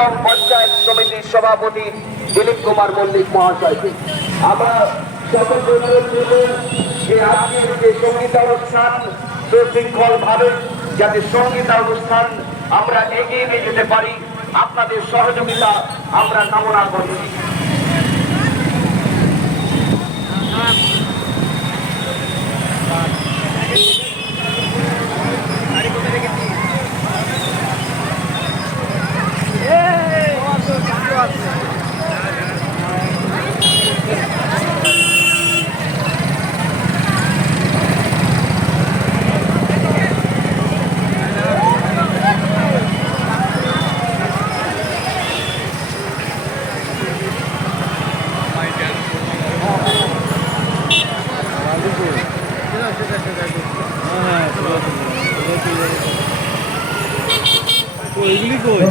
এবং পঞ্চায়েত সমিতির সভাপতি দিলীপ কুমার মল্লিক মহাশয়কে। আমরা সকলকে অনুরোধ করব যে আজকের যে সঙ্গীতানুষ্ঠান সুশৃঙ্খল ভাবে যাতে সঙ্গীতানুষ্ঠান আমরা এগিয়ে নিয়ে যেতে পারি, আপনাদের সহযোগিতা আমরা কামনা করি। ওইগুলি কই